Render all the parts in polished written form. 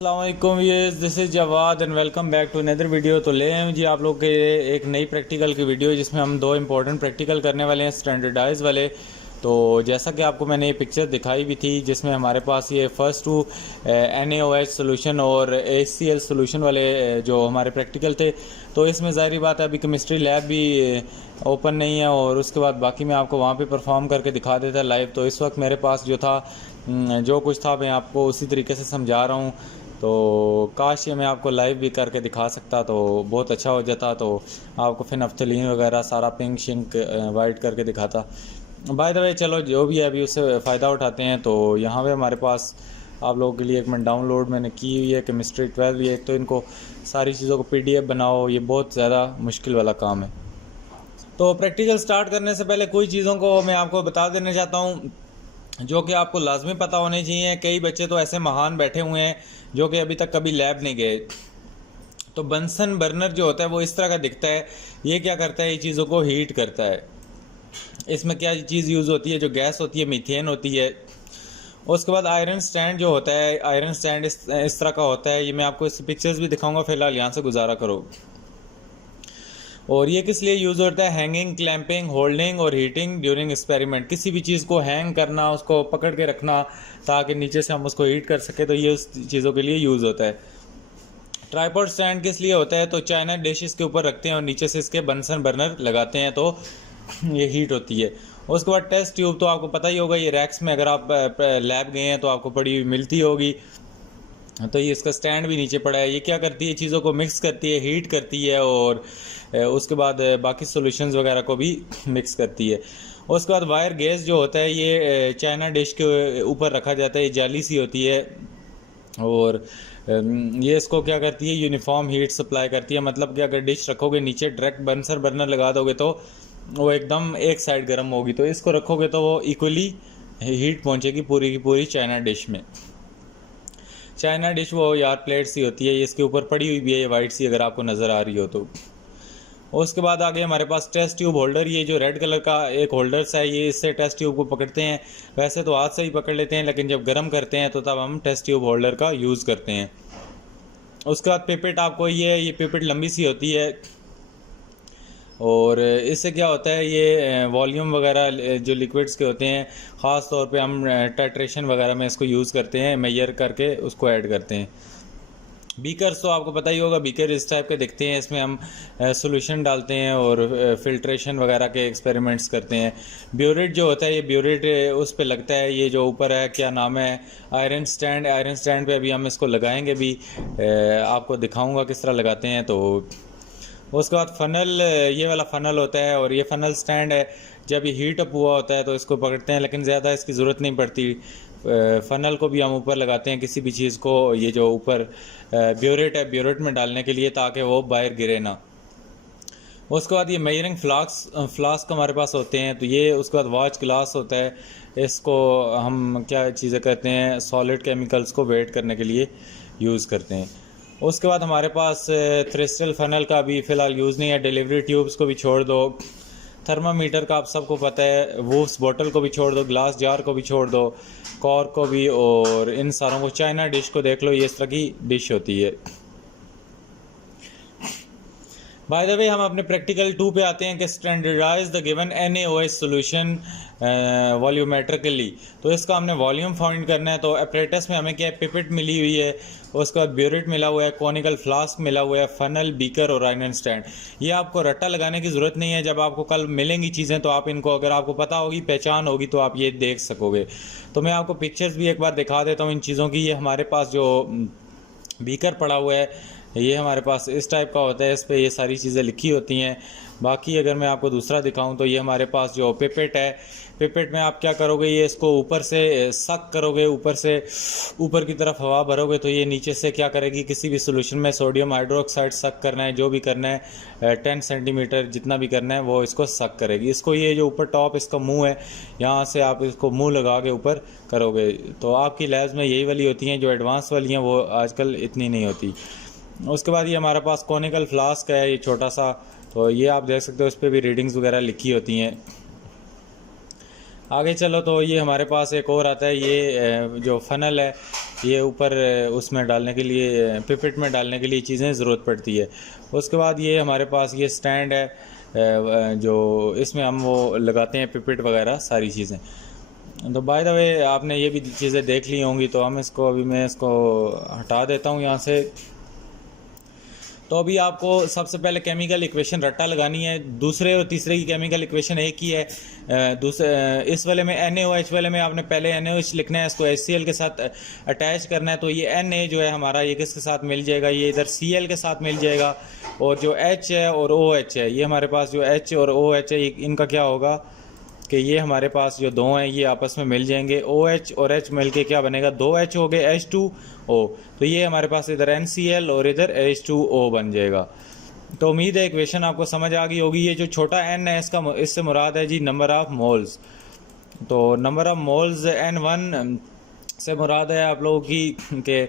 अस्सलामुअलैकुम viewers, this is Jawad and welcome back to another video. तो ले आए जी आप लोग के एक नई प्रैक्टिकल की वीडियो जिसमें हम दो इंपॉर्टेंट प्रैक्टिकल करने वाले हैं स्टैंडर्डाइज वाले। तो जैसा कि आपको मैंने ये पिक्चर दिखाई भी थी जिसमें हमारे पास ये फर्स्ट टू NaOH सोल्यूशन और HCl सोल्यूशन वाले जो हमारे प्रैक्टिकल थे। तो इसमें ज़ाहिर बात है अभी केमिस्ट्री लैब भी ओपन नहीं है और उसके बाद बाकी मैं आपको वहाँ पे परफॉर्म करके दिखा देता लाइव। तो इस वक्त मेरे पास जो था जो कुछ था मैं आपको उसी तरीके से समझा रहा हूँ। तो काश ये मैं आपको लाइव भी करके दिखा सकता तो बहुत अच्छा हो जाता। तो आपको फिर नफ्तलीन वगैरह सारा पिंक शिंक वाइट करके दिखाता। बाय द वे चलो जो भी है अभी उससे फ़ायदा उठाते हैं। तो यहाँ पे हमारे पास आप लोगों के लिए एक मैं डाउनलोड मैंने की हुई है केमिस्ट्री 12। ये एक तो इनको सारी चीज़ों को PDF बनाओ, ये बहुत ज़्यादा मुश्किल वाला काम है। तो प्रैक्टिकल स्टार्ट करने से पहले कोई चीज़ों को मैं आपको बता देना चाहता हूँ जो कि आपको लाजमी पता होने चाहिए। कई बच्चे तो ऐसे महान बैठे हुए हैं जो कि अभी तक कभी लैब नहीं गए। तो बंसन बर्नर जो होता है वो इस तरह का दिखता है। ये क्या करता है, ये चीज़ों को हीट करता है। इसमें क्या चीज़ यूज़ होती है, जो गैस होती है मीथेन होती है। उसके बाद आयरन स्टैंड जो होता है, आयरन स्टैंड इस तरह का होता है। ये मैं आपको इस पिक्चर्स भी दिखाऊंगा, फिलहाल यहाँ से गुजारा करो। और ये किस लिए यूज़ होता है, हैंगिंग, क्लैंपिंग, होल्डिंग और हीटिंग ड्यूरिंग एक्सपेरिमेंट। किसी भी चीज़ को हैंग करना, उसको पकड़ के रखना ताकि नीचे से हम उसको हीट कर सके, तो ये उस चीज़ों के लिए यूज़ होता है। ट्राइपॉड स्टैंड किस लिए होता है, तो चाइना डिश इसके ऊपर रखते हैं और नीचे से इसके बंसन बर्नर लगाते हैं तो ये हीट होती है। उसके बाद टेस्ट ट्यूब तो आपको पता ही होगा, ये रैक्स में अगर आप लैब गए हैं तो आपको पड़ी हुई मिलती होगी। तो ये इसका स्टैंड भी नीचे पड़ा है। ये क्या करती है, चीज़ों को मिक्स करती है, हीट करती है और उसके बाद बाकी सॉल्यूशंस वगैरह को भी मिक्स करती है। उसके बाद वायर गेज जो होता है ये चाइना डिश के ऊपर रखा जाता है। ये जाली सी होती है और ये इसको क्या करती है, यूनिफॉर्म हीट सप्लाई करती है। मतलब कि अगर डिश रखोगे नीचे डायरेक्ट बंसर बर्नर लगा दोगे तो वो एकदम एक साइड गर्म होगी, तो इसको रखोगे तो वो इक्वली हीट पहुंचेगी पूरी की पूरी चाइना डिश में। चाइना डिश वो यार प्लेट सी होती है, ये इसके ऊपर पड़ी हुई भी है, ये वाइट सी अगर आपको नज़र आ रही हो तो। उसके बाद आगे हमारे पास टेस्ट ट्यूब होल्डर। ये जो रेड कलर का एक होल्डर्स है, ये इससे टेस्ट ट्यूब को पकड़ते हैं। वैसे तो हाथ से ही पकड़ लेते हैं लेकिन जब गर्म करते हैं तो तब हम टेस्ट ट्यूब होल्डर का यूज़ करते हैं। उसके बाद पिपेट आपको ये पिपेट लंबी सी होती है और इससे क्या होता है, ये वॉल्यूम वगैरह जो लिक्विड्स के होते हैं ख़ास तौर पे हम टाइट्रेशन वगैरह में इसको यूज़ करते हैं, मेजर करके उसको ऐड करते हैं। बीकर्स तो आपको पता ही होगा, बीकर इस टाइप के दिखते हैं। इसमें हम सॉल्यूशन डालते हैं और फिल्ट्रेशन वगैरह के एक्सपेरिमेंट्स करते हैं। ब्यूरेट जो होता है, ये ब्यूरेट उस पे लगता है, ये जो ऊपर है क्या नाम है, आयरन स्टैंड। आयरन स्टैंड पे अभी हम इसको लगाएंगे भी, आपको दिखाऊंगा किस तरह लगाते हैं। तो उसके बाद फ़नल, ये वाला फ़नल होता है और ये फ़नल स्टैंड है। जब ये हीट अप हुआ होता है तो इसको पकड़ते हैं, लेकिन ज़्यादा इसकी ज़रूरत नहीं पड़ती। फ़नल को भी हम ऊपर लगाते हैं किसी भी चीज़ को, ये जो ऊपर ब्यूरेट है ब्यूरेट में डालने के लिए ताकि वो बाहर गिरे ना। उसके बाद ये मेजरिंग फ्लास्क हमारे पास होते हैं। तो ये उसके बाद वॉच ग्लास होता है, इसको हम क्या चीज़ें करते हैं, सॉलिड केमिकल्स को वेट करने के लिए यूज़ करते हैं। उसके बाद हमारे पास थ्रिस्टल फनल का भी फ़िलहाल यूज़ नहीं है। डिलीवरी ट्यूब्स को भी छोड़ दो, थर्मामीटर का आप सबको पता है, वूफ्स बोतल को भी छोड़ दो, ग्लास जार को भी छोड़ दो, कॉर्क को भी, और इन सारों को। चाइना डिश को देख लो, ये इस तरह की डिश होती है। बाय द वे हम अपने प्रैक्टिकल 2 पे आते हैं कि standardize the given NaOH solution volumetrically. तो इसका हमने वॉल्यूम फाइंड करना है। तो अपरेटस में हमें क्या है, पिपेट मिली हुई है, उसके बाद ब्यूरेट मिला हुआ है, कॉनिकल फ्लास्क मिला हुआ है, फनल, बीकर और आयरन स्टैंड। ये आपको रट्टा लगाने की ज़रूरत नहीं है। जब आपको कल मिलेंगी चीज़ें तो आप इनको, अगर आपको पता होगी, पहचान होगी, तो आप ये देख सकोगे। तो मैं आपको पिक्चर्स भी एक बार दिखा देता हूँ इन चीज़ों की। ये हमारे पास जो बीकर पड़ा हुआ है, ये हमारे पास इस टाइप का होता है, इस पे ये सारी चीज़ें लिखी होती हैं। बाकी अगर मैं आपको दूसरा दिखाऊं तो ये हमारे पास जो पिपेट है, पिपेट में आप क्या करोगे, ये इसको ऊपर से सक करोगे, ऊपर से ऊपर की तरफ हवा भरोगे तो ये नीचे से क्या करेगी, किसी भी सोल्यूशन में सोडियम हाइड्रोक्साइड सक करना है, जो भी करना है 10 सेंटीमीटर जितना भी करना है वो इसको सक करेगी। इसको ये जो ऊपर टॉप इसका मुंह है, यहाँ से आप इसको मुंह लगा के ऊपर करोगे। तो आपकी लैब्स में यही वाली होती हैं, जो एडवांस वाली हैं वो आजकल इतनी नहीं होती। उसके बाद ये हमारे पास कॉनिकल फ्लास्क है, ये छोटा सा। तो ये आप देख सकते हो, इस पर भी रीडिंग्स वगैरह लिखी होती हैं। आगे चलो तो ये हमारे पास एक और आता है, ये जो फनल है, ये ऊपर उसमें डालने के लिए, पिपेट में डालने के लिए चीज़ें ज़रूरत पड़ती है। उसके बाद ये हमारे पास ये स्टैंड है, जो इसमें हम वो लगाते हैं पिपेट वगैरह सारी चीज़ें। तो बाय द वे आपने ये भी चीज़ें देख ली होंगी, तो हम इसको अभी मैं इसको हटा देता हूँ यहाँ से। तो अभी आपको सबसे पहले केमिकल इक्वेशन रट्टा लगानी है। दूसरे और तीसरे की केमिकल इक्वेशन एक ही है। दूसरे इस वाले में NaOH वाले में आपने पहले NaOH लिखना है, इसको HCl के साथ अटैच करना है। तो ये Na जो है हमारा, ये किसके साथ मिल जाएगा, ये इधर Cl के साथ मिल जाएगा। और जो H है और OH है, ये हमारे पास जो H और OH है, इनका क्या होगा कि ये हमारे पास जो दो हैं ये आपस में मिल जाएंगे। OH और H मिलके क्या बनेगा, 2H हो गए, H2O। तो ये हमारे पास इधर NCl और इधर H2O बन जाएगा। तो उम्मीद है इक्वेशन आपको समझ आ गई होगी। ये जो छोटा n है इससे मुराद है जी नंबर ऑफ मोल्स। तो नंबर ऑफ मोल्स N1 से मुराद है आप लोगों की कि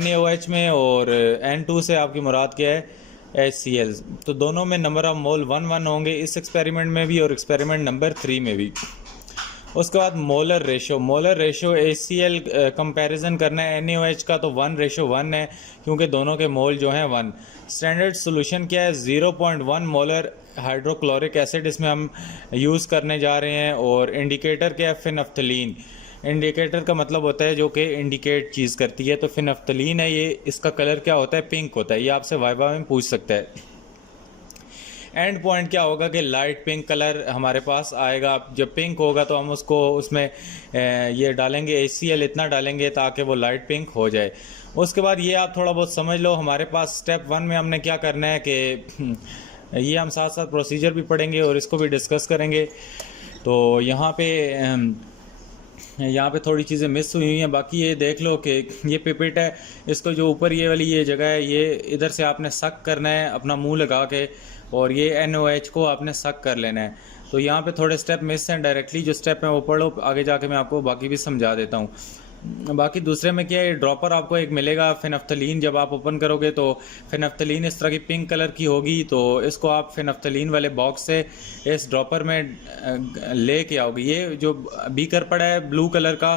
NaOH में, और N2 से आपकी मुराद क्या है, HCl। तो दोनों में नंबर ऑफ मोल 1 होंगे, इस एक्सपेरिमेंट में भी और एक्सपेरिमेंट नंबर 3 में भी। उसके बाद मोलर रेशो HCl कंपैरिजन करना है NaOH का, तो 1:1 है, क्योंकि दोनों के मोल जो हैं 1। स्टैंडर्ड सोल्यूशन क्या है, 0.1 मोलर हाइड्रोक्लोरिक एसिड इसमें हम यूज़ करने जा रहे हैं। और इंडिकेटर क्या है, फिनफ्थलीन। इंडिकेटर का मतलब होता है जो कि इंडिकेट चीज़ करती है, तो फिनफ्थलीन है ये। इसका कलर क्या होता है, पिंक होता है। ये आपसे वाइवा में पूछ सकता है। एंड पॉइंट क्या होगा कि लाइट पिंक कलर हमारे पास आएगा। जब पिंक होगा तो हम उसको उसमें ये डालेंगे, HCl इतना डालेंगे ताकि वो लाइट पिंक हो जाए। उसके बाद ये आप थोड़ा बहुत समझ लो, हमारे पास स्टेप 1 में हमने क्या करना है कि ये हम साथ साथ प्रोसीजर भी पढ़ेंगे और इसको भी डिस्कस करेंगे। तो यहाँ पे थोड़ी चीज़ें मिस हुई हैं। बाकी ये देख लो कि ये पिपेट है, इसको जो ऊपर ये वाली ये जगह है, ये इधर से आपने सक करना है अपना मुंह लगा के, और ये NaOH को आपने सक कर लेना है। तो यहाँ पे थोड़े स्टेप मिस हैं। डायरेक्टली जो स्टेप है वो पढ़ो, आगे जाके मैं आपको बाकी भी समझा देता हूँ। बाकी दूसरे में क्या है, ड्रॉपर आपको एक मिलेगा फिनफ्थलीन। जब आप ओपन करोगे तो फिनफ्थलीन इस तरह की पिंक कलर की होगी। तो इसको आप फिनफ्थलीन वाले बॉक्स से इस ड्रॉपर में ले के आओगे। ये जो बीकर पड़ा है ब्लू कलर का,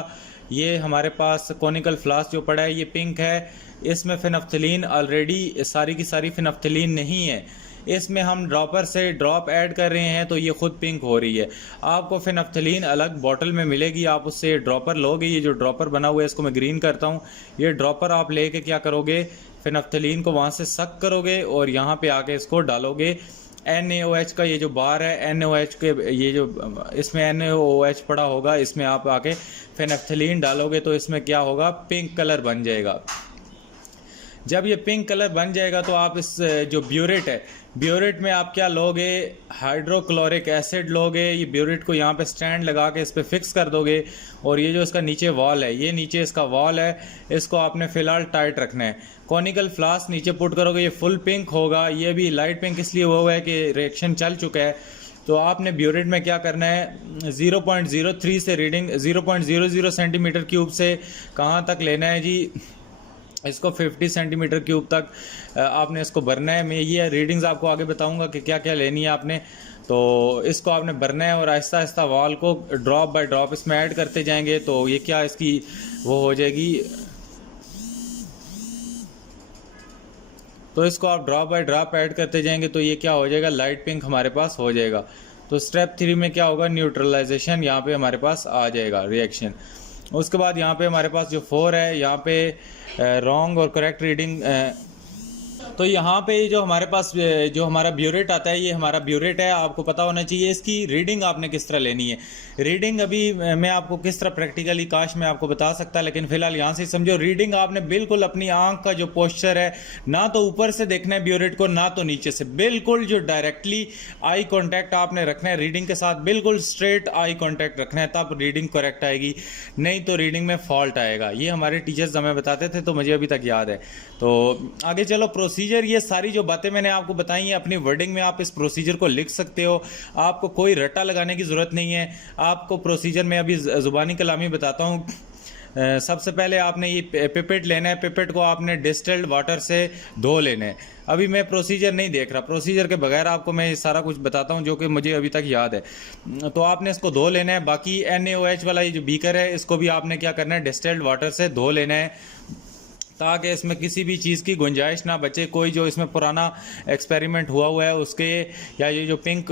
ये हमारे पास कॉनिकल फ्लास्क जो पड़ा है ये पिंक है। इसमें फिनफ्थलीन ऑलरेडी सारी की सारी फिनफ्थलीन नहीं है, इसमें हम ड्रॉपर से ड्रॉप ऐड कर रहे हैं, तो ये खुद पिंक हो रही है। आपको फिनफ्थलीन अलग बॉटल में मिलेगी, आप उससे ड्रॉपर लोगे। ये जो ड्रॉपर बना हुआ है इसको मैं ग्रीन करता हूँ। ये ड्रॉपर आप लेके क्या करोगे, फिनफ्थलीन को वहाँ से सक करोगे और यहाँ पे आके इसको डालोगे। NaOH का ये जो बार है, NaOH के ये जो इसमें NaOH पड़ा होगा, इसमें आप आके फिनफ्थलीन डालोगे तो इसमें क्या होगा, पिंक कलर बन जाएगा। जब ये पिंक कलर बन जाएगा तो आप इस जो ब्यूरेट है, ब्यूरेट में आप क्या लोगे, हाइड्रोक्लोरिक एसिड लोगे। ये ब्यूरेट को यहाँ पे स्टैंड लगा के इस पर फिक्स कर दोगे। और ये जो इसका नीचे वॉल है, ये नीचे इसका वॉल है, इसको आपने फ़िलहाल टाइट रखना है। कॉनिकल फ्लास्क नीचे पुट करोगे, ये फुल पिंक होगा। ये भी लाइट पिंक इसलिए हुआ है कि रिएक्शन चल चुका है। तो आपने ब्यूरेट में क्या करना है, 0.03 से रीडिंग 0.00 सेंटीमीटर क्यूब से कहाँ तक लेना है जी, इसको 50 सेंटीमीटर क्यूब तक आपने इसको भरना है। मैं ये रीडिंग्स आपको आगे बताऊंगा कि क्या क्या लेनी है आपने। तो इसको आपने भरना है और आहिस्ता आहिस्ता वॉल को ड्रॉप बाय ड्रॉप इसमें ऐड करते जाएंगे। तो ये क्या इसकी वो हो जाएगी, तो इसको आप ड्रॉप बाय ड्रॉप ऐड करते जाएंगे तो ये क्या हो जाएगा, लाइट पिंक हमारे पास हो जाएगा। तो स्टेप 3 में क्या होगा, न्यूट्रलाइजेशन यहाँ पे हमारे पास आ जाएगा रिएक्शन। उसके बाद यहाँ पे हमारे पास जो 4 है, यहाँ पे रॉन्ग और करेक्ट रीडिंग। तो यहाँ पे जो हमारे पास जो हमारा ब्यूरेट आता है, ये हमारा ब्यूरेट है। आपको पता होना चाहिए इसकी रीडिंग आपने किस तरह लेनी है। रीडिंग अभी मैं आपको किस तरह प्रैक्टिकली काश मैं आपको बता सकता, लेकिन फिलहाल यहाँ से समझो। रीडिंग आपने बिल्कुल अपनी आंख का जो पोस्चर है, ना तो ऊपर से देखना है ब्यूरेट को, ना तो नीचे से, बिल्कुल जो डायरेक्टली आई कॉन्टैक्ट आपने रखना है रीडिंग के साथ, बिल्कुल स्ट्रेट आई कॉन्टैक्ट रखना है, तब रीडिंग करेक्ट आएगी, नहीं तो रीडिंग में फॉल्ट आएगा। ये हमारे टीचर्स हमें बताते थे, तो मुझे अभी तक याद है। तो आगे चलो, प्रोसीजर, ये सारी जो बातें मैंने आपको बताई हैं अपनी वर्डिंग में आप इस प्रोसीजर को लिख सकते हो। आपको कोई रट्टा लगाने की ज़रूरत नहीं है। आपको प्रोसीजर में अभी ज़ुबानी कलामी बताता हूँ। सबसे पहले आपने ये पिपेट लेना है। पिपेट को आपने डिस्टिल्ड वाटर से धो लेना है। अभी मैं प्रोसीजर नहीं देख रहा, प्रोसीजर के बगैर आपको मैं सारा कुछ बताता हूँ जो कि मुझे अभी तक याद है। तो आपने इसको धो लेना है। बाकी NaOH वाला ये जो बीकर है इसको भी आपने क्या करना है, डिस्टिल्ड वाटर से धो लेना है ताकि इसमें किसी भी चीज़ की गुंजाइश ना बचे। कोई जो इसमें पुराना एक्सपेरिमेंट हुआ है उसके या ये जो पिंक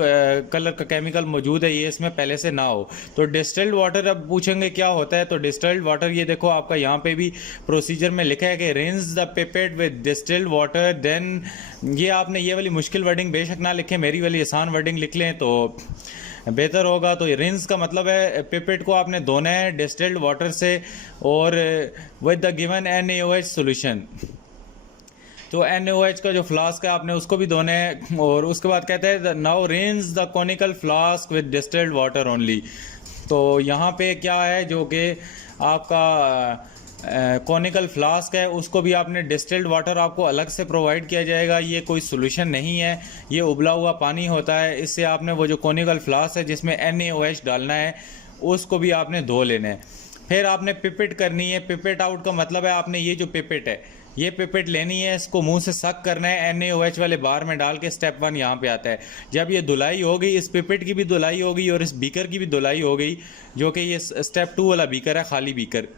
कलर का केमिकल मौजूद है ये इसमें पहले से ना हो। तो डिस्टिल्ड वाटर, अब पूछेंगे क्या होता है, तो डिस्टिल्ड वाटर ये देखो आपका यहाँ पे भी प्रोसीजर में लिखा है कि rinse the pipette with distilled water then. ये आपने ये वाली मुश्किल वर्डिंग बेशक ना लिखें, मेरी वाली आसान वर्डिंग लिख लें तो बेहतर होगा। तो रिंस का मतलब है पिपेट को आपने धोना है डिस्टिल्ड वाटर से और with the given NaOH solution. तो NaOH का जो फ्लास्क है आपने उसको भी धोना है। और उसके बाद कहते हैं now rinse the conical flask with distilled water only. तो यहाँ पे क्या है जो कि आपका कॉनिकल फ्लास्क है उसको भी आपने डिस्टिल्ड वाटर आपको अलग से प्रोवाइड किया जाएगा। ये कोई सोल्यूशन नहीं है, ये उबला हुआ पानी होता है। इससे आपने वो जो कॉनिकल फ्लास्क है जिसमें NaOH डालना है उसको भी आपने धो लेना है। फिर आपने पिपेट करनी है। पिपेट आउट का मतलब है आपने ये जो पिपेट है ये पिपेट लेनी है, इसको मुंह से सक करना है, NaOH वाले बार में डाल के। स्टेप 1 यहाँ पे आता है। जब ये धुलाई होगी, इस पिपेट की भी धुलाई होगी और इस बीकर की भी धुलाई हो गई, जो कि ये स्टेप 2 वाला बीकर है, खाली बीकर।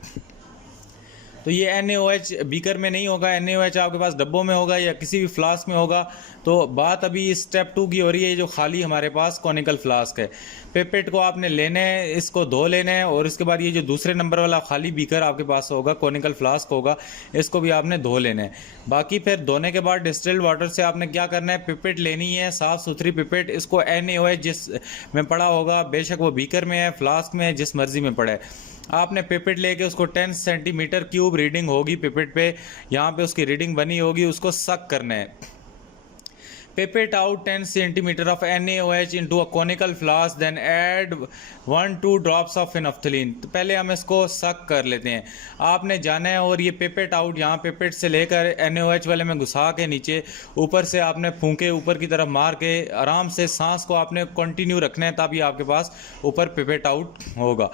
तो ये NaOH बीकर में नहीं होगा, NaOH आपके पास डब्बों में होगा या किसी भी फ्लास्क में होगा। तो बात अभी स्टेप 2 की हो रही है, जो खाली हमारे पास कॉनिकल फ्लास्क है। पिपेट को आपने लेना है, इसको धो लेना है और इसके बाद ये जो दूसरे नंबर वाला खाली बीकर आपके पास होगा, कॉनिकल फ्लास्क होगा, इसको भी आपने धो लेना है। बाकी फिर धोने के बाद डिस्टिल्ड वाटर से आपने क्या करना है, पिपेट लेनी है, साफ़ सुथरी पिपेट। इसको NaOH जिस में पड़ा होगा, बेशक वो बीकर में है, फ्लास्क में है, जिस मर्जी में पड़ा है, आपने पिपेट लेके उसको 10 सेंटीमीटर क्यूब रीडिंग होगी पिपेट पे, यहाँ पे उसकी रीडिंग बनी होगी, उसको सक करना है। Pipette out 10 centimeter of NaOH into a conical flask, then add 1-2 drops of phenolphthalein। तो पहले हम इसको सक कर लेते हैं। आपने जाना है और ये पिपेट आउट यहाँ पिपेट से लेकर NaOH वाले में घुसा के नीचे ऊपर से आपने फूंके ऊपर की तरफ मार के आराम से सांस को आपने कंटिन्यू रखना है, तभी आपके पास ऊपर पिपेट आउट होगा।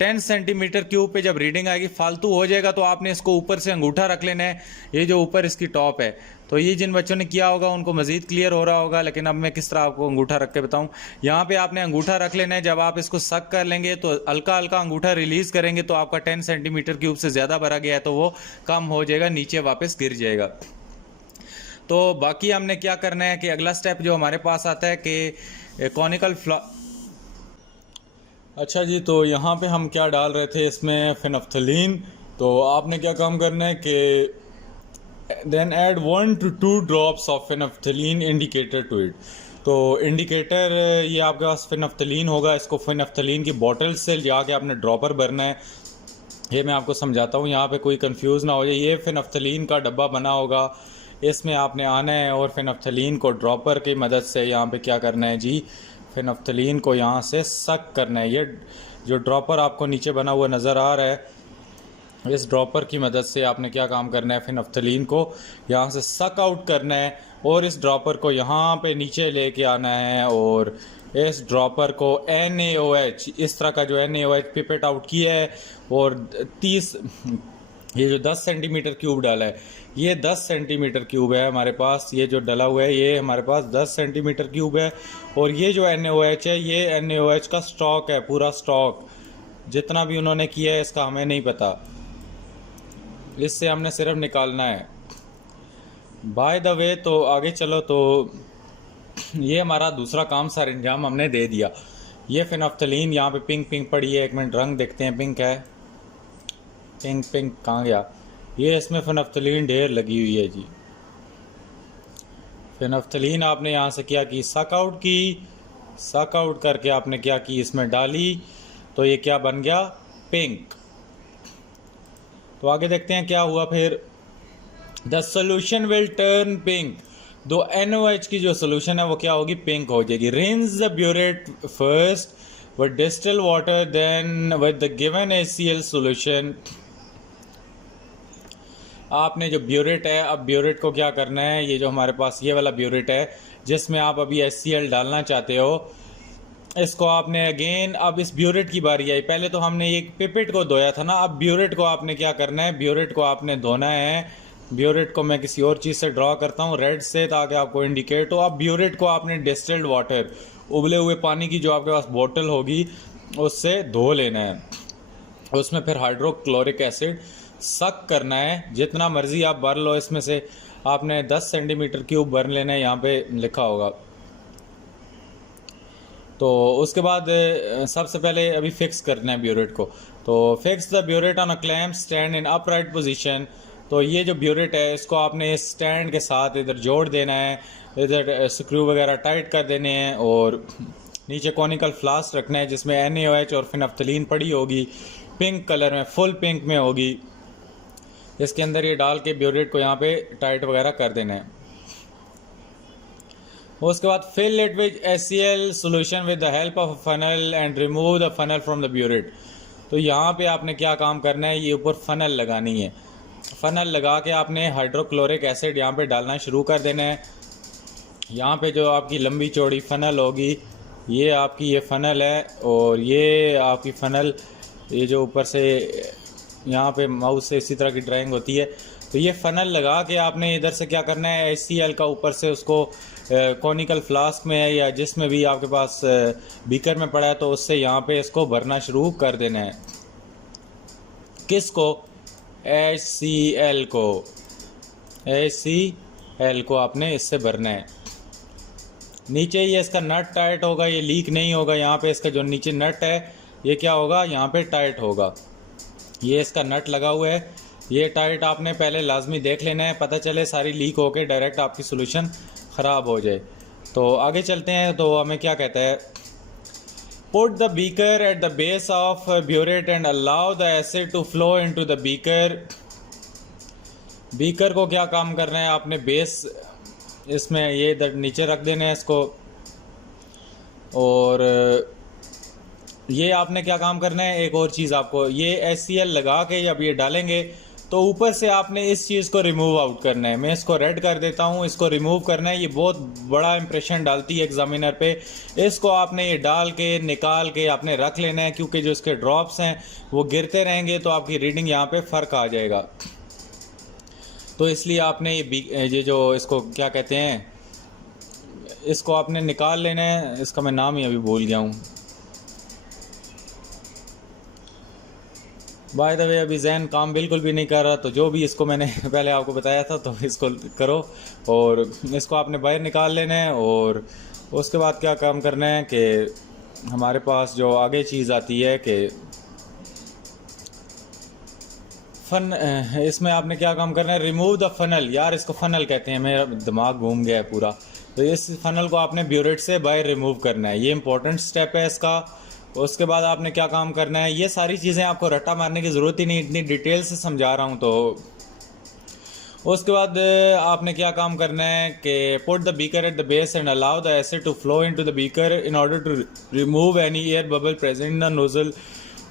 10 सेंटीमीटर क्यूब पे जब रीडिंग आएगी, फालतू हो जाएगा तो आपने इसको ऊपर से अंगूठा रख लेना है, ये जो ऊपर इसकी टॉप है। तो ये जिन बच्चों ने किया होगा उनको मज़ीद क्लियर हो रहा होगा, लेकिन अब मैं किस तरह आपको अंगूठा रख के बताऊं। यहाँ पे आपने अंगूठा रख लेना है। जब आप इसको सक कर लेंगे तो हल्का हल्का अंगूठा रिलीज़ करेंगे तो आपका 10 सेंटीमीटर क्यूब से ज़्यादा भरा गया है तो वो कम हो जाएगा, नीचे वापस गिर जाएगा। तो बाकी हमने क्या करना है कि अगला स्टेप जो हमारे पास आता है कि कॉनिकल अच्छा जी, तो यहाँ पे हम क्या डाल रहे थे इसमें, फेनोफ्थलीन। तो आपने क्या काम करना है कि then add 1 to 2 drops of phenolphthalein indicator to it. तो इंडिकेटर ये आपके पास फेनोफ्थलीन होगा, इसको फेनोफ्थलीन की बॉटल से जाके आपने ड्रॉपर भरना है। ये मैं आपको समझाता हूँ, यहाँ पे कोई कंफ्यूज ना हो जाए। ये फेनोफ्थलीन का डब्बा बना होगा, इसमें आपने आना है और फेनोफ्थलीन को ड्रॉपर की मदद से यहाँ पे क्या करना है जी, फेनोफ्थलीन को यहाँ से सक करना है। ये जो ड्रॉपर आपको नीचे बना हुआ नज़र आ रहा है, इस ड्रॉपर की मदद से आपने क्या काम करना है, फेनोफ्थलीन को यहाँ से सक आउट करना है और इस ड्रॉपर को यहाँ पे नीचे लेके आना है और इस ड्रॉपर को NaOH, इस तरह का जो NaOH पिपेट आउट किया है और 30 ये जो 10 सेंटीमीटर क्यूब डाला है, ये 10 सेंटीमीटर क्यूब है हमारे पास। ये जो डला हुआ है ये हमारे पास 10 सेंटीमीटर क्यूब है। और ये जो NaOH है, ये NaOH का स्टॉक है, पूरा स्टॉक जितना भी उन्होंने किया है इसका हमें नहीं पता, इससे हमने सिर्फ निकालना है। बाय द वे, तो आगे चलो, तो ये हमारा दूसरा काम सर अंजाम हमने दे दिया। ये फेनोफ्थलीन यहाँ पे पिंक पिंक पड़ी है, एक मिनट रंग देखते हैं, पिंक है, पिंक पिंक कहाँ गया, ये इसमें फेनोफ्थलीन ढेर लगी हुई है जी। फेनोफ्थलीन आपने यहाँ से क्या की, सक आउट की, सक आउट करके आपने क्या की, इसमें डाली, तो ये क्या बन गया, पिंक। तो आगे देखते हैं क्या हुआ फिर। The solution will turn pink. दो NaOH की जो सोल्यूशन है वो क्या होगी, पिंक हो जाएगी। Rinse the burette first with distil water, then with the given HCl solution. आपने जो ब्यूरेट है, अब ब्यूरेट को क्या करना है, ये जो हमारे पास ये वाला ब्यूरेट है जिसमें आप अभी HCl डालना चाहते हो, इसको आपने अगेन, अब इस ब्यूरेट की बारी आई। पहले तो हमने एक पिपेट को धोया था ना, अब ब्यूरेट को आपने क्या करना है, ब्यूरेट को आपने धोना है। ब्यूरेट को मैं किसी और चीज़ से ड्रॉ करता हूँ रेड से, ताकि आपको इंडिकेट हो। अब ब्यूरेट को आपने डिस्टिल्ड वाटर, उबले हुए पानी की जो आपके पास बोतल होगी उससे धो लेना है। उसमें फिर हाइड्रोक्लोरिक एसिड सक करना है, जितना मर्जी आप भर लो। इसमें से आपने 10 सेंटीमीटर क्यूब भर लेना है, यहाँ पे लिखा होगा। तो उसके बाद सबसे पहले अभी फिक्स करना है ब्यूरेट को। तो fix the burette on a clamp stand in upright position. तो ये जो ब्यूरेट है इसको आपने इस स्टैंड के साथ इधर जोड़ देना है, इधर स्क्रू वगैरह टाइट कर देने हैं, और नीचे कॉनिकल फ्लास्क रखना है जिसमें NaOH और फिनाफ्थलीन पड़ी होगी, पिंक कलर में, फुल पिंक में होगी। इसके अंदर ये डाल के ब्यूरेट को यहाँ पे टाइट वगैरह कर देना है। उसके बाद fill it with HCl solution with the help of a funnel and remove the funnel from the burette. तो यहाँ पे आपने क्या काम करना है, ये ऊपर फनल लगानी है। फनल लगा के आपने हाइड्रोक्लोरिक एसिड यहाँ पे डालना शुरू कर देना है। यहाँ पे जो आपकी लंबी चौड़ी फनल होगी, ये आपकी ये फनल है, और ये आपकी फनल, ये जो ऊपर से यहाँ पे माउस से इसी तरह की ड्राइंग होती है। तो ये फनल लगा के आपने इधर से क्या करना है, HCl का ऊपर से उसको कॉनिकल फ्लास्क में है या जिसमें भी आपके पास बीकर में पड़ा है, तो उससे यहाँ पे इसको भरना शुरू कर देना है। किसको? HCl को। HCl को आपने इससे भरना है। नीचे ये इसका नट टाइट होगा, ये लीक नहीं होगा। यहाँ पे इसका जो नीचे नट है ये क्या होगा, यहाँ पे टाइट होगा। ये इसका नट लगा हुआ है, ये टाइट आपने पहले लाजमी देख लेना है, पता चले सारी लीक होके डायरेक्ट आपकी सोल्यूशन ख़राब हो जाए। तो आगे चलते हैं। तो हमें क्या कहता है, put the beaker at the base of burette and allow the acid to flow into the beaker. Beaker को क्या काम करना है, आपने बेस इसमें ये इधर नीचे रख देना है इसको, और ये आपने क्या काम करना है, एक और चीज़ आपको, ये HCl लगा के जब ये डालेंगे तो ऊपर से आपने इस चीज़ को रिमूव आउट करना है। मैं इसको रेड कर देता हूँ, इसको रिमूव करना है। ये बहुत बड़ा इंप्रेशन डालती है एग्जामिनर पे। इसको आपने ये डाल के निकाल के आपने रख लेना है, क्योंकि जो इसके ड्रॉप्स हैं वो गिरते रहेंगे तो आपकी रीडिंग यहाँ पे फ़र्क आ जाएगा। तो इसलिए आपने ये जो इसको क्या कहते हैं, इसको आपने निकाल लेना है। इसका मैं नाम ही अभी भूल गया हूँ, बाय द वे अभी जहन काम बिल्कुल भी नहीं कर रहा। तो जो भी इसको मैंने पहले आपको बताया था, तो इसको करो और इसको आपने बाहर निकाल लेना है। और उसके बाद क्या काम करना है कि हमारे पास जो आगे चीज़ आती है कि इसमें आपने क्या काम करना है, रिमूव द फनल। यार इसको फनल कहते हैं, मेरा दिमाग घूम गया है पूरा। तो इस फनल को आपने ब्यूरेट से बाहर रिमूव करना है, ये इंपॉर्टेंट स्टेप है इसका। उसके बाद आपने क्या काम करना है, ये सारी चीज़ें आपको रट्टा मारने की ज़रूरत ही नहीं, इतनी डिटेल से समझा रहा हूँ। तो उसके बाद आपने क्या काम करना है कि put the beaker at the base and allow the acid to flow into the beaker in order to remove any air bubble present in the nozzle.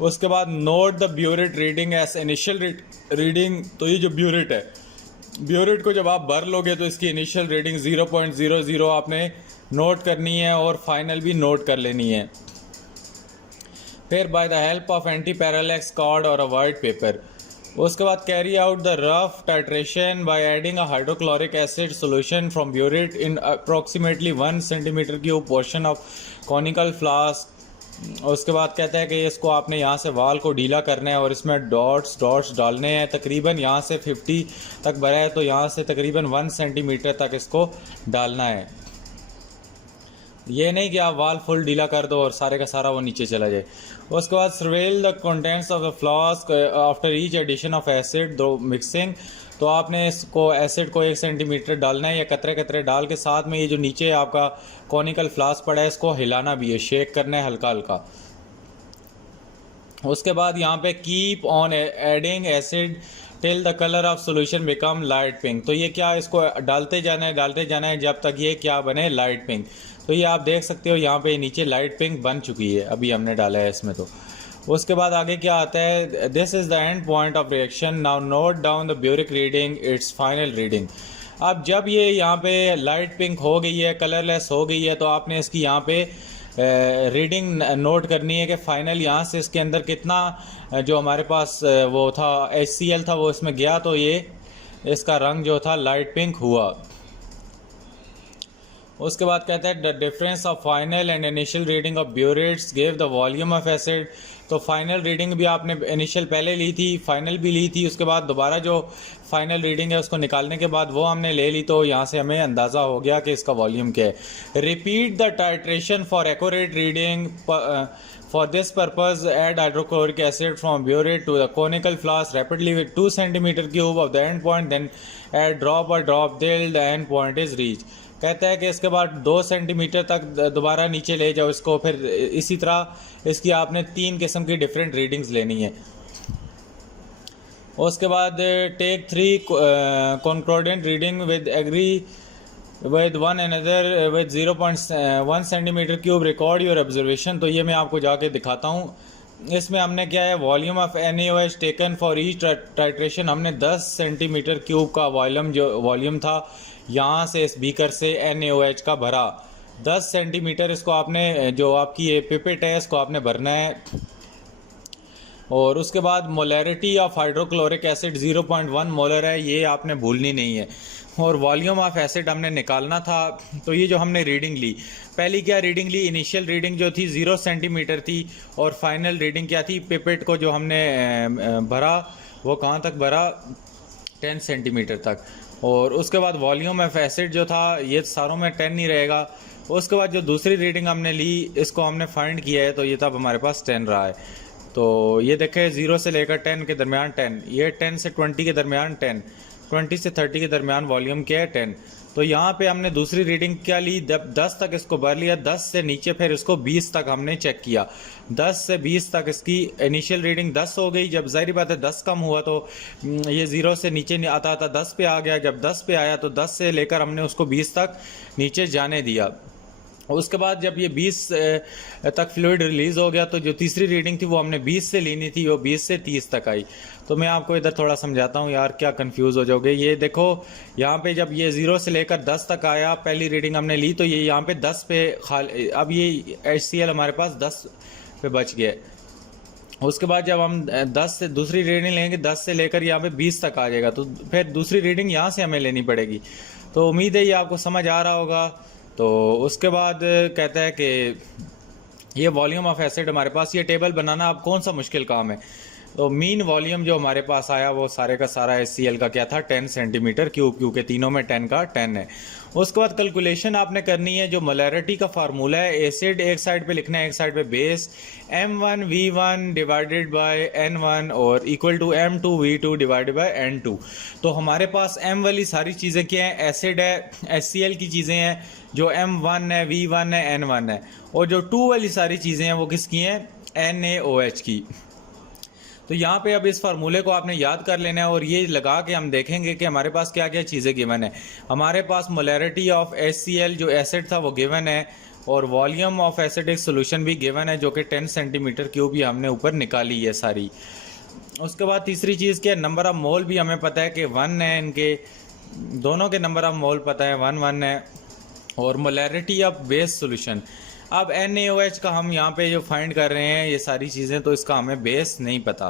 उसके बाद note the burette reading as initial reading. तो ये जो burette है, burette को जब आप भर लोगे तो इसकी इनिशियल रीडिंग 0.00 आपने नोट करनी है और फाइनल भी नोट कर लेनी है। फिर by the help of anti parallax card और अ वाइट पेपर। उसके बाद carry out the rough titration by adding a hydrochloric acid solution from burette in approximately 1 centimetre cube portion of conical flask. उसके बाद कहता है कि इसको आपने यहाँ से वाल को ढीला करना है और इसमें डॉट्स डालने हैं। तकरीबन यहाँ से 50 तक भरा है, तो यहाँ से तकरीबन 1 सेंटीमीटर तक इसको डालना है। ये नहीं कि आप वाल फुल ढीला कर दो और सारे का सारा वो नीचे चला जाए। उसके बाद swirl the contents of the flask after each addition of acid to mixing. तो आपने इसको एसिड को 1 सेंटीमीटर डालना है या कतरे कतरे डाल के, साथ में ये जो नीचे आपका कॉनिकल फ्लास्क पड़ा है इसको हिलाना भी है, शेक करना है हल्का हल्का। उसके बाद यहाँ पे keep on adding acid till the colour of solution become light pink. तो ये क्या, इसको डालते जाना है जब तक ये क्या बने, लाइट पिंक। तो ये आप देख सकते हो यहाँ पे नीचे लाइट पिंक बन चुकी है, अभी हमने डाला है इसमें। तो उसके बाद आगे क्या आता है, this is the end point of reaction, now note down the burette reading it's final reading. अब जब ये यहाँ पे लाइट पिंक हो गई है, कलरलेस हो गई है, तो आपने इसकी यहाँ पे रीडिंग नोट करनी है कि फ़ाइनल यहाँ से इसके अंदर कितना जो हमारे पास वो था HCl था वो इसमें गया, तो ये इसका रंग जो था लाइट पिंक हुआ। उसके बाद कहता है the difference of final and initial reading of burettes gave the volume of acid. तो फाइनल रीडिंग भी आपने इनिशियल पहले ली थी, फाइनल भी ली थी, उसके बाद दोबारा जो फाइनल रीडिंग है उसको निकालने के बाद वो हमने ले ली, तो यहाँ से हमें अंदाज़ा हो गया कि इसका वॉल्यूम क्या है। Repeat the titration for accurate reading. For this purpose, add hydrochloric acid from burette to the conical flask rapidly with 2 cm cube of the end point, then add drop by drop till the end point is reached। कहता है कि इसके बाद 2 centimetre तक दोबारा नीचे ले जाओ इसको, फिर इसी तरह इसकी आपने 3 किस्म की डिफरेंट रीडिंग्स लेनी है। उसके बाद take 3 concordant reading with agree with one another with 0.1 centimetre cube record your observation. तो ये मैं आपको जाके दिखाता हूँ। इसमें हमने क्या है, volume of NaOH taken for each titration, हमने 10 सेंटीमीटर क्यूब का वॉल्यूम था यहाँ से इस बीकर से NaOH का भरा 10 सेंटीमीटर। इसको आपने जो आपकी ये पिपेट है इसको आपने भरना है। और उसके बाद molarity of hydrochloric acid 0.1 molar है, ये आपने भूलनी नहीं है। और वॉल्यूम ऑफ एसिड हमने निकालना था। तो ये जो हमने रीडिंग ली, पहली क्या रीडिंग ली, इनिशियल रीडिंग जो थी 0 सेंटीमीटर थी, और फाइनल रीडिंग क्या थी, पिपेट को जो हमने भरा वो कहाँ तक भरा, 10 सेंटीमीटर तक। और उसके बाद वॉल्यूम ऑफ एसिड जो था ये सारों में 10 ही रहेगा। उसके बाद जो दूसरी रीडिंग हमने ली इसको हमने फाइंड किया है, तो ये तब हमारे पास 10 रहा है। तो ये देखें 0 से लेकर 10 के दरमियान 10, ये 10 से 20 के दरमियान 10, 20 से 30 के दरमियान वॉल्यूम क्या है 10। तो यहाँ पे हमने दूसरी रीडिंग क्या ली, 10 तक इसको भर लिया, 10 से नीचे फिर इसको 20 तक हमने चेक किया। 10 से 20 तक इसकी इनिशियल रीडिंग 10 हो गई। जब जाहिर बात है 10 कम हुआ तो ये 0 से नीचे नहीं आता था, 10 पे आ गया। जब 10 पे आया तो 10 से लेकर हमने उसको 20 तक नीचे जाने दिया। उसके बाद जब ये 20 तक फ्लूइड रिलीज़ हो गया तो जो तीसरी रीडिंग थी वो हमने 20 से लेनी थी, वो 20 से 30 तक आई। तो मैं आपको इधर थोड़ा समझाता हूँ यार, क्या कंफ्यूज हो जाओगे। ये देखो यहाँ पे जब ये 0 से लेकर 10 तक आया, पहली रीडिंग हमने ली, तो ये यहाँ पे 10 पे अब ये HCl हमारे पास 10 पे बच गया। उसके बाद जब हम 10 से दूसरी रीडिंग लेंगे, 10 से लेकर यहाँ पे 20 तक आ जाएगा, तो फिर दूसरी रीडिंग यहाँ से हमें लेनी पड़ेगी। तो उम्मीद है ये आपको समझ आ रहा होगा। तो उसके बाद कहता है कि ये वॉल्यूम ऑफ एसिड हमारे पास, ये टेबल बनाना अब कौन सा मुश्किल काम है। तो मीन वॉल्यूम जो हमारे पास आया वो सारे का सारा HCl का क्या था, 10 सेंटीमीटर क्यूब, क्योंकि तीनों में 10 का 10 है। उसके बाद कैलकुलेशन आपने करनी है, जो मोलैरिटी का फार्मूला है, एसिड एक साइड पे लिखना है, एक साइड पे base, M1V1 divided by N1 और equal to M2V2 divided by N2। तो हमारे पास M वाली सारी चीज़ें क्या हैं, एसिड है, HCl की चीज़ें हैं, जो M1 है, V1 है, N1 है, और जो 2 वाली सारी चीज़ें हैं वो किसकी हैं, NaOH की। तो यहाँ पे अब इस फार्मूले को आपने याद कर लेना है और ये लगा के हम देखेंगे कि हमारे पास क्या क्या चीज़ें गिवन है। हमारे पास मोलैरिटी ऑफ HCl जो एसिड था वो गिवन है, और वॉल्यूम ऑफ एसिडिक सोल्यूशन भी गिवन है जो कि 10 सेंटीमीटर क्यूब ही हमने ऊपर निकाली है सारी। उसके बाद तीसरी चीज़ क्या है, नंबर ऑफ मोल भी हमें पता है कि 1 है, इनके दोनों के नंबर ऑफ मोल पता है, 1 है। और मोलैरिटी ऑफ बेस सोल्यूशन, अब NaOH का हम यहाँ पे जो फाइंड कर रहे हैं ये सारी चीज़ें, तो इसका हमें बेस नहीं पता,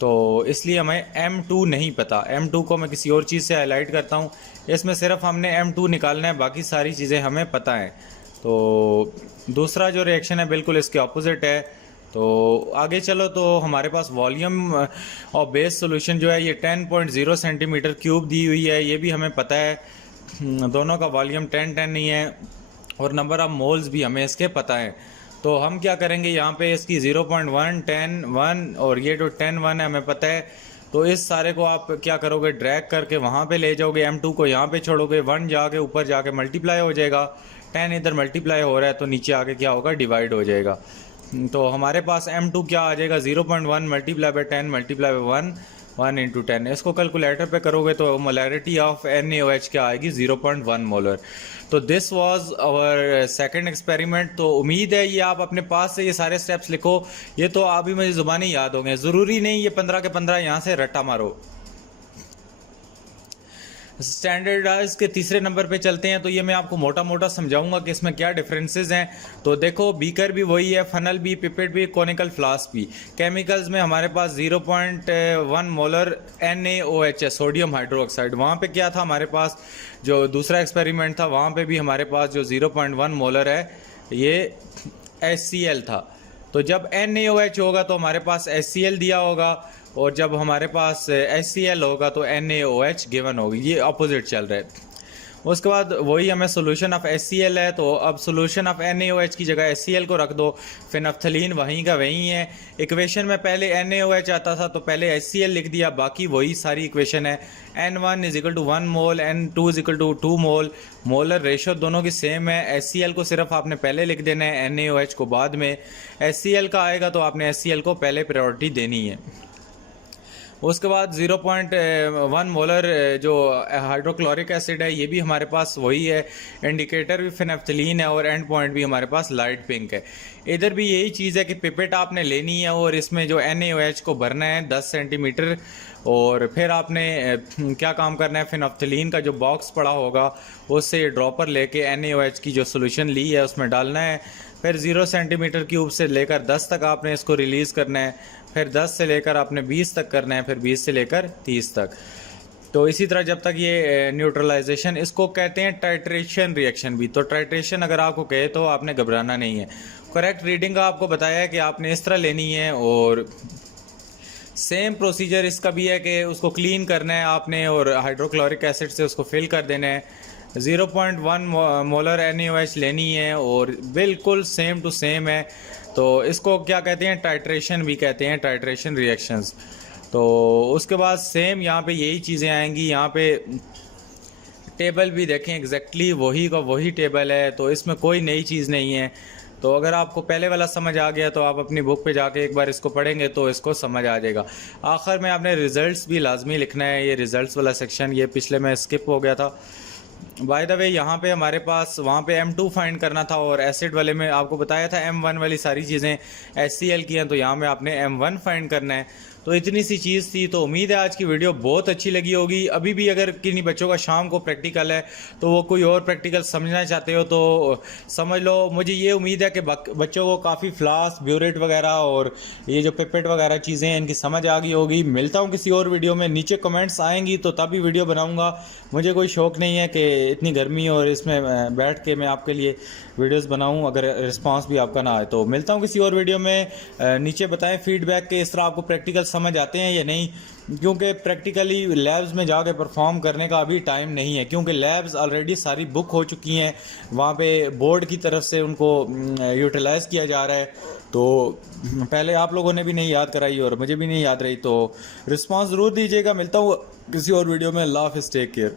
तो इसलिए हमें M2 नहीं पता। M2 को मैं किसी और चीज़ से हाईलाइट करता हूँ, इसमें सिर्फ हमने M2 निकालना है, बाकी सारी चीज़ें हमें पता हैं। तो दूसरा जो रिएक्शन है बिल्कुल इसके ऑपोजिट है। तो आगे चलो, तो हमारे पास वॉल्यूम ऑफ बेस सोल्यूशन जो है ये 10.0 सेंटीमीटर क्यूब दी हुई है, ये भी हमें पता है। दोनों का वॉल्यूम 10 नहीं है, और नंबर ऑफ मोल्स भी हमें इसके पता है। तो हम क्या करेंगे, यहाँ पे इसकी 0.1 10 1 और ये जो 10 1 है हमें पता है। तो इस सारे को आप क्या करोगे, ड्रैग करके वहाँ पे ले जाओगे, M2 को यहाँ पे छोड़ोगे, 1 जाके ऊपर जाके मल्टीप्लाई हो जाएगा, 10 इधर मल्टीप्लाई हो रहा है तो नीचे आके क्या होगा, डिवाइड हो जाएगा। तो हमारे पास M2 क्या आ जाएगा, 0.1 multiply by 10 multiply by 1 into 10। इसको कैलकुलेटर पे करोगे तो मोलैरिटी ऑफ NaOH क्या आएगी, 0.1 मोलर। तो this was our second experiment. तो उम्मीद है ये आप अपने पास से ये सारे स्टेप्स लिखो, ये तो अभी मुझे ज़ुबानी याद होंगे, ज़रूरी नहीं ये 15 के 15 यहाँ से रट्टा मारो। स्टैंडर्डाइज के तीसरे नंबर पे चलते हैं, तो ये मैं आपको मोटा मोटा समझाऊंगा कि इसमें क्या डिफरेंसेस हैं। तो देखो, बीकर भी वही है, फनल भी, पिपेट भी, कॉनिकल फ्लास्क भी। केमिकल्स में हमारे पास 0.1 मोलर NaOH है, सोडियम हाइड्रोक्साइड। वहाँ पे क्या था हमारे पास, जो दूसरा एक्सपेरिमेंट था वहाँ पे भी हमारे पास जो 0.1 मोलर है ये HCl था। तो जब NaOH होगा तो हमारे पास HCl दिया होगा, और जब हमारे पास HCl होगा तो NaOH गिवन होगी। ये अपोजिट चल रहा है। उसके बाद वही हमें सोल्यूशन ऑफ HCl है, तो अब सोल्यूशन ऑफ NaOH की जगह HCl को रख दो। फिनफ्थलीन वहीं का वहीं है। इक्वेशन में पहले NaOH आता था तो पहले HCl लिख दिया, बाकी वही सारी इक्वेशन है। N1 = 1 मोल, N2 = 2 मोल। मोलर रेशो दोनों की सेम है। HCl को सिर्फ आपने पहले लिख देना है, NaOH को बाद में। HCl का आएगा तो आपने HCl को पहले प्रायोरिटी देनी है। उसके बाद 0.1 मोलर जो हाइड्रोक्लोरिक एसिड है ये भी हमारे पास वही है। इंडिकेटर भी फिनफ्थलीन है और एंड पॉइंट भी हमारे पास लाइट पिंक है। इधर भी यही चीज़ है कि पिपेट आपने लेनी है और इसमें जो NaOH को भरना है 10 सेंटीमीटर, और फिर आपने क्या काम करना है, फिनफ्थलीन का जो बॉक्स पड़ा होगा उससे ड्रॉपर लेके NaOH की जो सोल्यूशन ली है उसमें डालना है। फिर 0 सेंटीमीटर क्यूब से लेकर 10 तक आपने इसको रिलीज़ करना है। फिर 10 से लेकर आपने 20 तक करना है, फिर 20 से लेकर 30 तक। तो इसी तरह जब तक ये न्यूट्रलाइजेशन, इसको कहते हैं टाइट्रेशन रिएक्शन भी। तो टाइट्रेशन अगर आपको कहे तो आपने घबराना नहीं है। करेक्ट रीडिंग का आपको बताया है कि आपने इस तरह लेनी है, और सेम प्रोसीजर इसका भी है कि उसको क्लीन करना है आपने और हाइड्रोक्लोरिक एसिड से उसको फिल कर देना है। 0.1 मोलर NaOH लेनी है और बिल्कुल सेम टू सेम है। तो इसको क्या कहते हैं, टाइट्रेशन भी कहते हैं, टाइट्रेशन रिएक्शंस। तो उसके बाद सेम यहाँ पे यही चीज़ें आएंगी। यहाँ पे टेबल भी देखें, एग्जैक्टली वही का वही टेबल है, तो इसमें कोई नई चीज़ नहीं है। तो अगर आपको पहले वाला समझ आ गया तो आप अपनी बुक पे जाके एक बार इसको पढ़ेंगे तो इसको समझ आ जाएगा। आखिर में आपने रिजल्ट्स भी लाजमी लिखना है। ये रिजल्ट्स वाला सेक्शन ये पिछले में स्किप हो गया था। बाय द वे, यहाँ पे हमारे पास वहाँ पे M2 फाइंड करना था, और एसिड वाले में आपको बताया था M1 वाली सारी चीज़ें HCl की हैं, तो यहाँ में आपने M1 फाइंड करना है। तो इतनी सी चीज़ थी। तो उम्मीद है आज की वीडियो बहुत अच्छी लगी होगी। अभी भी अगर किन्हीं बच्चों का शाम को प्रैक्टिकल है तो वो कोई और प्रैक्टिकल समझना चाहते हो तो समझ लो। मुझे ये उम्मीद है कि बच्चों को काफ़ी फ्लास्क, ब्यूरेट वगैरह और ये जो पिपेट वगैरह चीज़ें हैं इनकी समझ आ गई होगी। मिलता हूँ किसी और वीडियो में। नीचे कमेंट्स आएंगी तो तभी वीडियो बनाऊँगा। मुझे कोई शौक़ नहीं है कि इतनी गर्मी और इसमें बैठ के मैं आपके लिए वीडियोस बनाऊं अगर रिस्पांस भी आपका ना आए। तो मिलता हूं किसी और वीडियो में। नीचे बताएं फीडबैक के इस तरह आपको प्रैक्टिकल समझ आते हैं या नहीं, क्योंकि प्रैक्टिकली लैब्स में जाके परफॉर्म करने का अभी टाइम नहीं है, क्योंकि लैब्स ऑलरेडी सारी बुक हो चुकी हैं। वहाँ पे बोर्ड की तरफ से उनको यूटिलाइज़ किया जा रहा है। तो पहले आप लोगों ने भी नहीं याद कराई और मुझे भी नहीं याद रही। तो रिस्पांस ज़रूर दीजिएगा। मिलता हूँ किसी और वीडियो में। अल्लाह हाफ़िज़, टेक केयर।